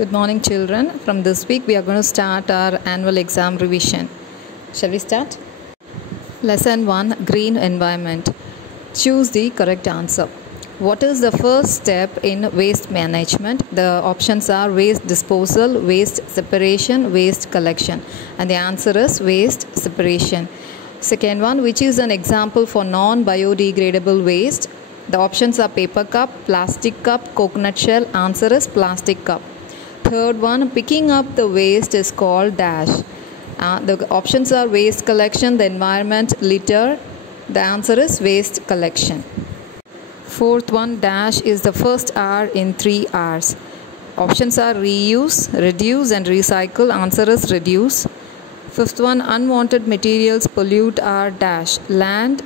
Good morning, children. From this week, we are going to start our annual exam revision. Shall we start? Lesson 1, Green Environment. Choose the correct answer. What is the first step in waste management? The options are waste disposal, waste separation, waste collection. And the answer is waste separation. Second one, which is an example for non-biodegradable waste? The options are paper cup, plastic cup, coconut shell. Answer is plastic cup. Third one, picking up the waste is called dash. The options are waste collection, the environment, litter. The answer is waste collection. Fourth one, dash is the first R in 3 R's. Options are reuse, reduce and recycle. Answer is reduce. Fifth one, unwanted materials pollute our dash, land,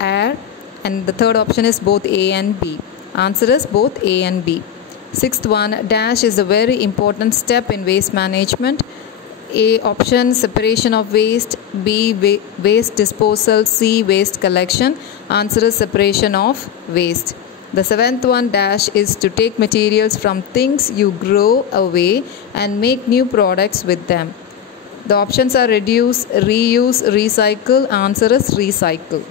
air. And the third option is both A and B. Answer is both A and B. Sixth one, dash is a very important step in waste management. A option, separation of waste. B, waste disposal. C, waste collection. Answer is separation of waste. The seventh one, dash, is to take materials from things you grow away and make new products with them. The options are reduce, reuse, recycle. Answer is recycle.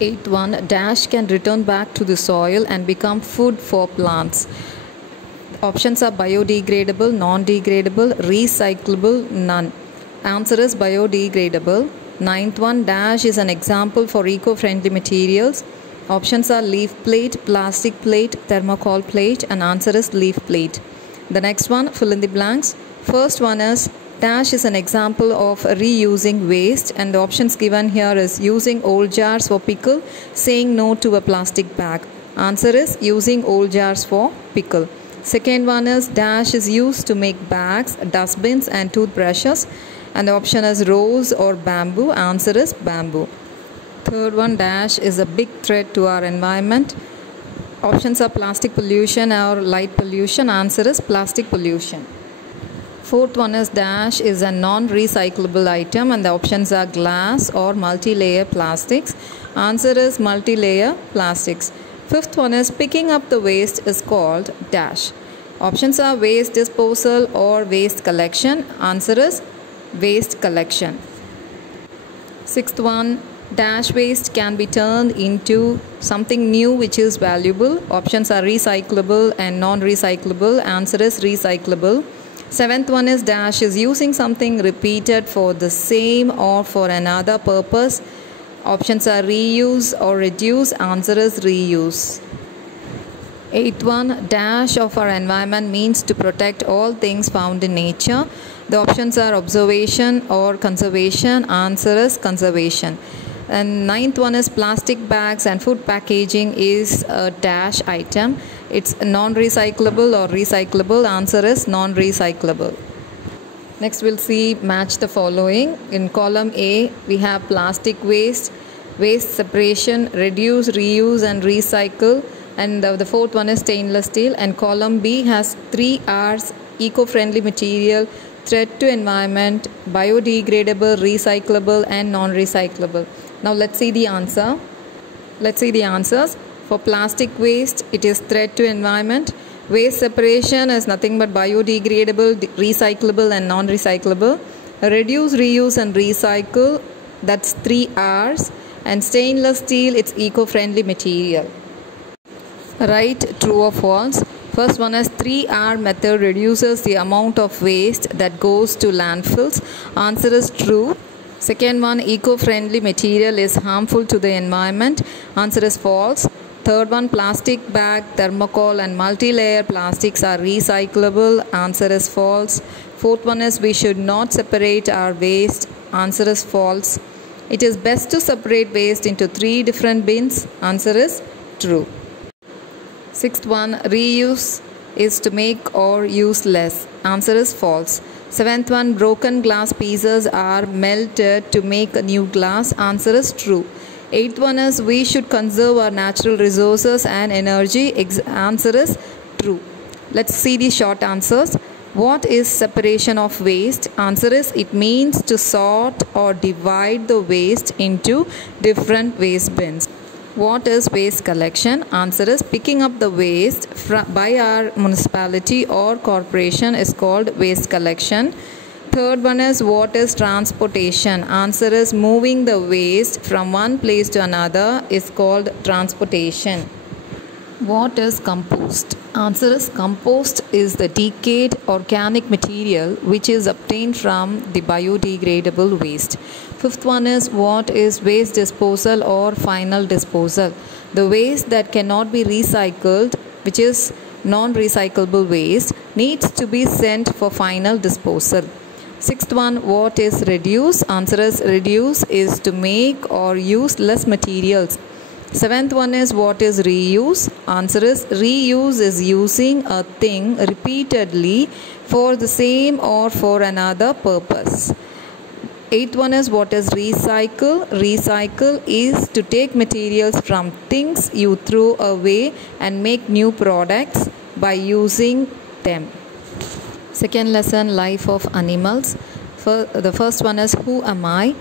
Eighth one, dash can return back to the soil and become food for plants. Options are biodegradable, non-degradable, recyclable, none. Answer is biodegradable. Ninth one, dash is an example for eco-friendly materials. Options are leaf plate, plastic plate, thermocol plate, and answer is leaf plate. The next one, fill in the blanks. First one is dash is an example of reusing waste, and the options given here is using old jars for pickle, saying no to a plastic bag. Answer is using old jars for pickle. Second one is dash is used to make bags, dustbins and toothbrushes, and the option is rose or bamboo. Answer is bamboo. Third one, dash is a big threat to our environment. Options are plastic pollution or light pollution. Answer is plastic pollution. Fourth one is dash is a non-recyclable item, and the options are glass or multi-layer plastics. Answer is multi-layer plastics. Fifth one is picking up the waste is called dash. Options are waste disposal or waste collection. Answer is waste collection. Sixth one, dash waste can be turned into something new which is valuable. Options are recyclable and non-recyclable. Answer is recyclable. Seventh one is dash is using something repeated for the same or for another purpose. Options are reuse or reduce. Answer is reuse. Eighth one, dash of our environment means to protect all things found in nature. The options are observation or conservation. Answer is conservation. And ninth one is plastic bags and food packaging is a dash item. It's non-recyclable or recyclable. Answer is non-recyclable. Next we'll see match the following. In column A, we have plastic waste, waste separation, reduce, reuse and recycle. And the fourth one is stainless steel. And column B has 3 R's, eco-friendly material, threat to environment, biodegradable, recyclable and non-recyclable. Now let's see the answer. Let's see the answers. For plastic waste, it is threat to environment. Waste separation is nothing but biodegradable, recyclable and non-recyclable. Reduce, reuse and recycle, that's 3 R's. And stainless steel, it's eco-friendly material. Right, true or false? First one is 3R method reduces the amount of waste that goes to landfills. Answer is true. Second one, eco-friendly material is harmful to the environment. Answer is false. Third one, plastic bag, thermocol and multi-layer plastics are recyclable. Answer is false. Fourth one is we should not separate our waste. Answer is false. It is best to separate waste into 3 different bins. Answer is true. Sixth one, reuse is to make or use less. Answer is false. Seventh one, broken glass pieces are melted to make a new glass. Answer is true. Eighth one is we should conserve our natural resources and energy. Answer is true. Let's see the short answers. What is separation of waste? Answer is it means to sort or divide the waste into different waste bins. What is waste collection? Answer is picking up the waste by our municipality or corporation is called waste collection. Third one is what is transportation? Answer is moving the waste from one place to another is called transportation. What is compost? Answer is compost is the decayed organic material which is obtained from the biodegradable waste. Fifth one is what is waste disposal or final disposal? The waste that cannot be recycled, which is non-recyclable waste, needs to be sent for final disposal. Sixth one, what is reduce? Answer is reduce is to make or use less materials. Seventh one is what is reuse? Answer is reuse is using a thing repeatedly for the same or for another purpose. Eighth one is what is recycle? Recycle is to take materials from things you throw away and make new products by using them. Second lesson, life of animals. The first one is who am I?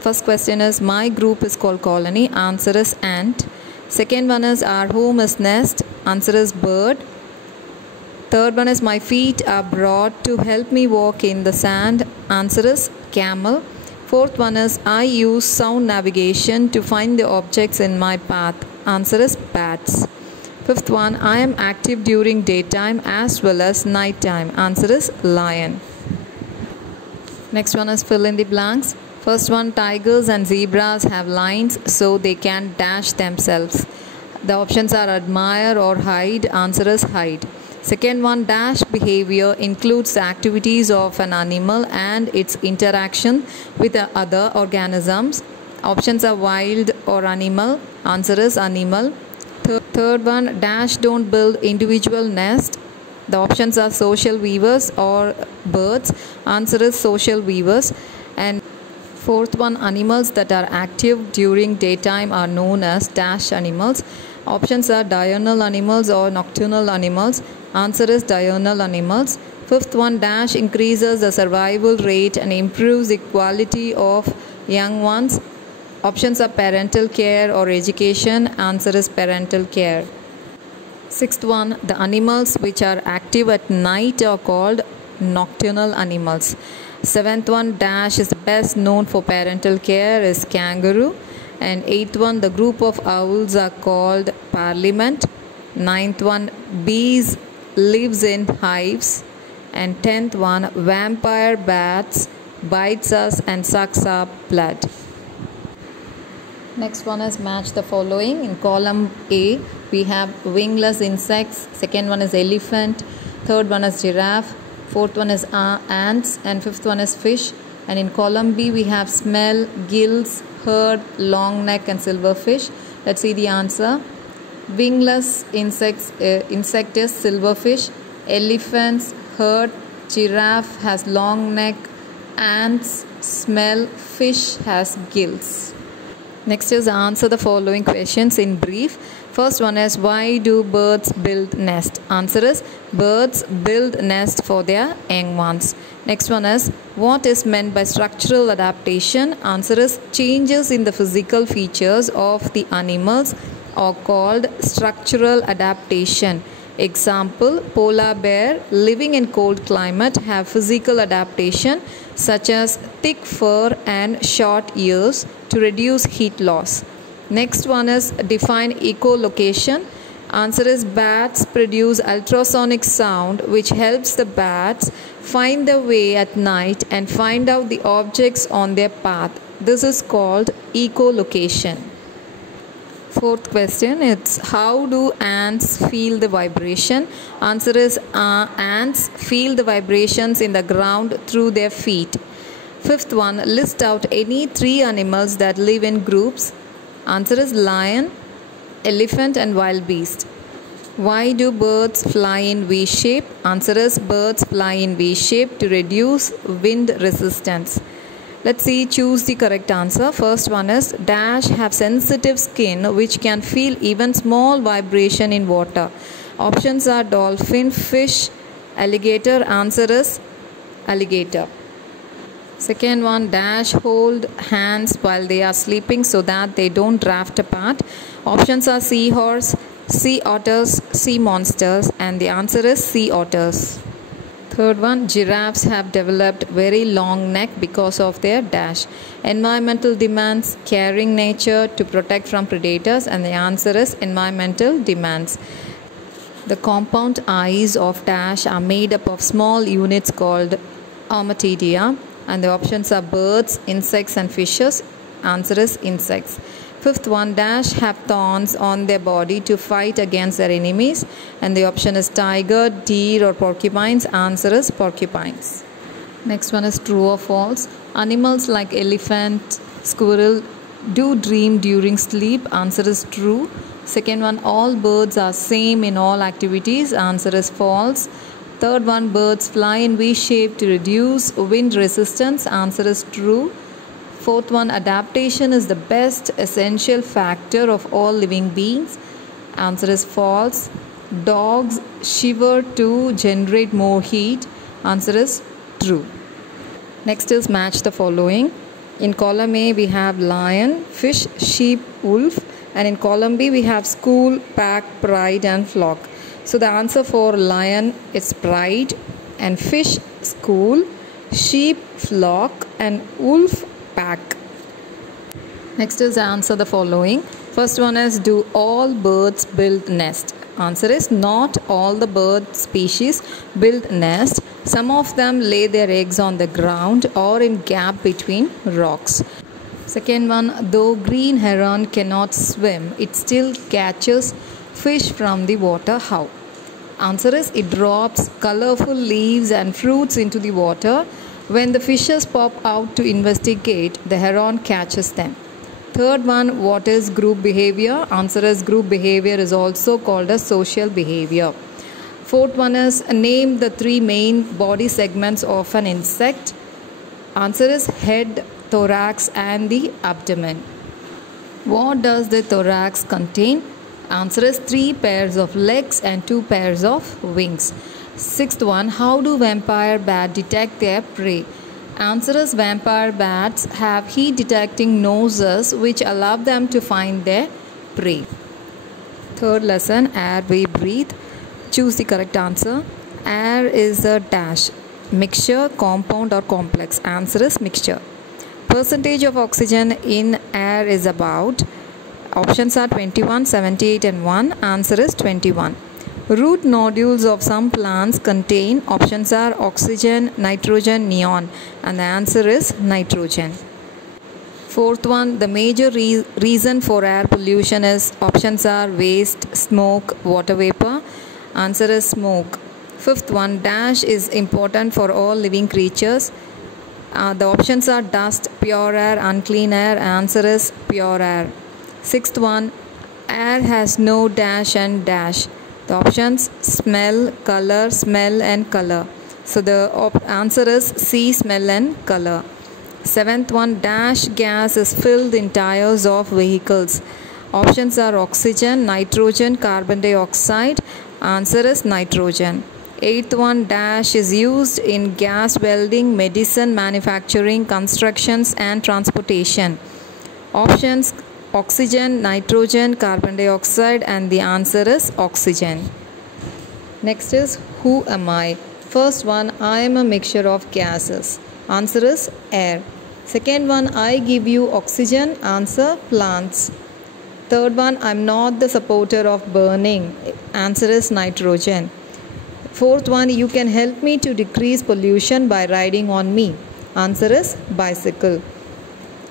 First question is my group is called colony. Answer is ant. Second one is our home is nest. Answer is bird. Third one is my feet are broad to help me walk in the sand. Answer is camel. Fourth one is I use sound navigation to find the objects in my path. Answer is bats. Fifth one, I am active during daytime as well as nighttime. Answer is lion. Next one is fill in the blanks. First one, tigers and zebras have lines so they can dash themselves. The options are admire or hide. Answer is hide. Second one, dash behavior includes the activities of an animal and its interaction with other organisms. Options are wild or animal. Answer is animal. Third one, dash don't build individual nest. The options are social weavers or birds. Answer is social weavers. And fourth one, animals that are active during daytime are known as dash animals. Options are diurnal animals or nocturnal animals. Answer is diurnal animals. Fifth one, dash increases the survival rate and improves the quality of young ones. Options are parental care or education. Answer is parental care. Sixth one, the animals which are active at night are called nocturnal animals. Seventh one, dash is the best known for parental care is kangaroo. And eighth one, the group of owls are called parliament. Ninth one, bees lives in hives. And 10th one, vampire bats bites us and sucks our blood. Next one is match the following. In column A, we have wingless insects. Second one is elephant. Third one is giraffe. Fourth one is ants. And fifth one is fish. And in column B, we have smell, gills, herd, long neck, and silverfish. Let's see the answer. Wingless insect is silverfish. Elephants, herd, giraffe has long neck. Ants smell, fish has gills. Next is answer the following questions in brief. First one is why do birds build nest? Answer is birds build nest for their young ones. Next one is what is meant by structural adaptation? Answer is changes in the physical features of the animals are called structural adaptation. Example, polar bear living in cold climate have physical adaptation such as thick fur and short ears to reduce heat loss. Next one is define echolocation. Answer is bats produce ultrasonic sound which helps the bats find their way at night and find out the objects on their path. This is called echolocation. Fourth question, it's how do ants feel the vibration? Answer is ants feel the vibrations in the ground through their feet. Fifth one, list out any 3 animals that live in groups. Answer is lion, elephant, and wild beast. Why do birds fly in V shape? Answer is birds fly in V shape to reduce wind resistance. Let's see, choose the correct answer. First one is dash have sensitive skin which can feel even small vibration in water. Options are dolphin, fish, alligator. Answer is alligator. Second one, dash hold hands while they are sleeping so that they don't drift apart. Options are seahorse, sea otters, sea monsters, and the answer is sea otters. Third one, giraffes have developed very long neck because of their dash. Environmental demands, caring nature to protect from predators, and the answer is environmental demands. The compound eyes of dash are made up of small units called ommatidia, and the options are birds, insects, and fishes. Answer is insects. Fifth one, dash have thorns on their body to fight against their enemies, and the option is tiger, deer, or porcupines. Answer is porcupines. Next one is true or false. Animals like elephant, squirrel do dream during sleep. Answer is true. Second one, all birds are same in all activities. Answer is false. Third one, birds fly in V shape to reduce wind resistance. Answer is true. Fourth one, adaptation is the best essential factor of all living beings. Answer is false. Dogs shiver to generate more heat. Answer is true. Next is match the following. In column A we have lion, fish, sheep, wolf, and in column B we have school, pack, pride, and flock. So the answer for lion is pride, and fish school, sheep flock, and wolf pack. Next is answer the following. First one is, do all birds build nest? Answer is not all the bird species build nest. Some of them lay their eggs on the ground or in gap between rocks. Second one, though green heron cannot swim, it still catches fish from the water. How? Answer is, it drops colorful leaves and fruits into the water. When the fishes pop out to investigate, the heron catches them. Third one, what is group behavior? Answer is, group behavior is also called as social behavior. Fourth one is, name the three main body segments of an insect. Answer is head, thorax, and the abdomen. What does the thorax contain? Answer is 3 pairs of legs and 2 pairs of wings. Sixth one, how do vampire bats detect their prey? Answer is, vampire bats have heat detecting noses which allow them to find their prey. Third lesson, air we breathe. Choose the correct answer. Air is a dash, mixture, compound, or complex. Answer is mixture. Percentage of oxygen in air is about. Options are 21, 78, and 1. Answer is 21. Root nodules of some plants contain. Options are oxygen, nitrogen, neon, and the answer is nitrogen. Fourth one, the major reason for air pollution is. Options are waste, smoke, water vapor. Answer is smoke. Fifth one, dash is important for all living creatures. The options are dust, pure air, unclean air. Answer is pure air. Sixth one, air has no dash and dash. The options smell, color, smell, and color. So the answer is C, smell and color. Seventh one, dash gas is filled in tires of vehicles. Options are oxygen, nitrogen, carbon dioxide. Answer is nitrogen. Eighth one, dash is used in gas welding, medicine manufacturing, constructions, and transportation. Options oxygen, nitrogen, carbon dioxide, and the answer is oxygen. Next is, who am I? First one, I am a mixture of gases. Answer is air. Second one, I give you oxygen. Answer, plants. Third one, I am not the supporter of burning. Answer is nitrogen. Fourth one, you can help me to decrease pollution by riding on me. Answer is bicycle.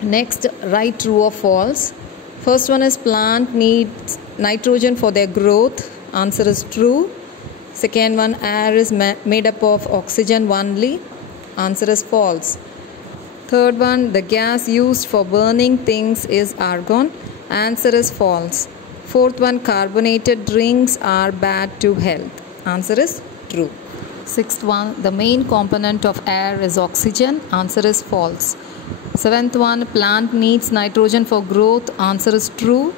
Next, write true or false. First one is, plant needs nitrogen for their growth. Answer is true. Second one, air is made up of oxygen only. Answer is false. Third one, the gas used for burning things is argon. Answer is false. Fourth one, carbonated drinks are bad to health. Answer is true. Sixth one, the main component of air is oxygen. Answer is false. Seventh one, plant needs nitrogen for growth. Answer is true.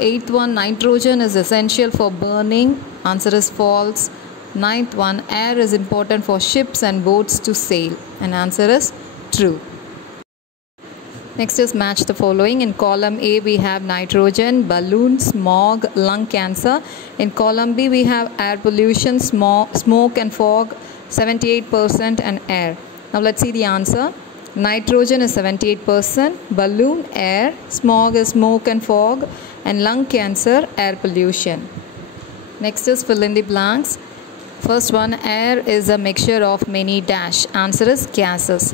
Eighth one, nitrogen is essential for burning. Answer is false. Ninth one, air is important for ships and boats to sail. And answer is true. Next is match the following. In column A, we have nitrogen, balloon, smog, lung cancer. In column B, we have air pollution, smoke and fog, 78%, and air. Now let's see the answer. Nitrogen is 78%, balloon, air, smog is smoke and fog, and lung cancer, air pollution. Next is fill in the blanks. First one, air is a mixture of many dash. Answer is gases.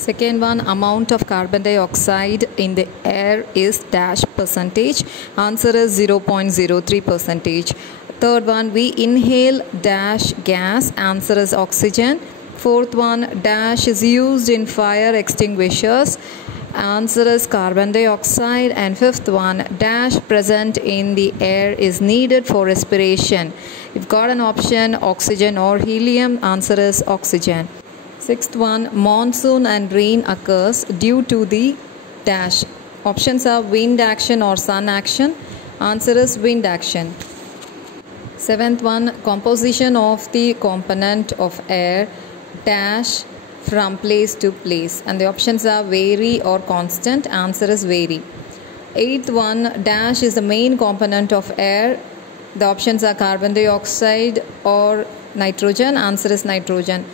Second one, amount of carbon dioxide in the air is dash percentage. Answer is 0.03%. Third one, we inhale dash gas. Answer is oxygen. Fourth one, dash is used in fire extinguishers. Answer is carbon dioxide. And fifth one, dash present in the air is needed for respiration. You've got an option, oxygen or helium. Answer is oxygen. Sixth one, monsoon and rain occurs due to the dash. Options are wind action or sun action. Answer is wind action. Seventh one, composition of the component of air dash from place to place. And the options are vary or constant. Answer is vary. Eighth one, dash is the main component of air. The options are carbon dioxide or nitrogen. Answer is nitrogen.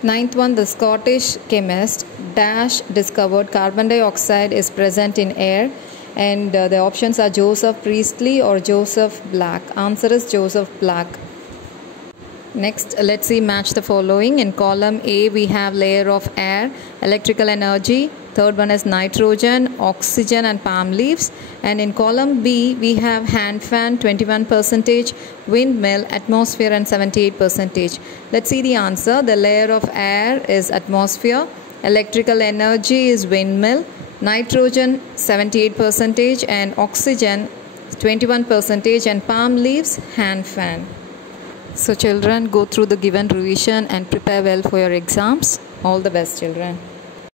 Ninth one, the Scottish chemist dash discovered carbon dioxide is present in air, and the options are Joseph Priestley or Joseph Black. Answer is Joseph Black. Next, let's see match the following. In column A, we have layer of air, electrical energy. Third one is nitrogen, oxygen and palm leaves. And in column B, we have hand fan 21%, windmill, atmosphere and 78%. Let's see the answer. The layer of air is atmosphere, electrical energy is windmill, nitrogen 78% and oxygen 21% and palm leaves hand fan. So children, go through the given revision and prepare well for your exams. All the best, children.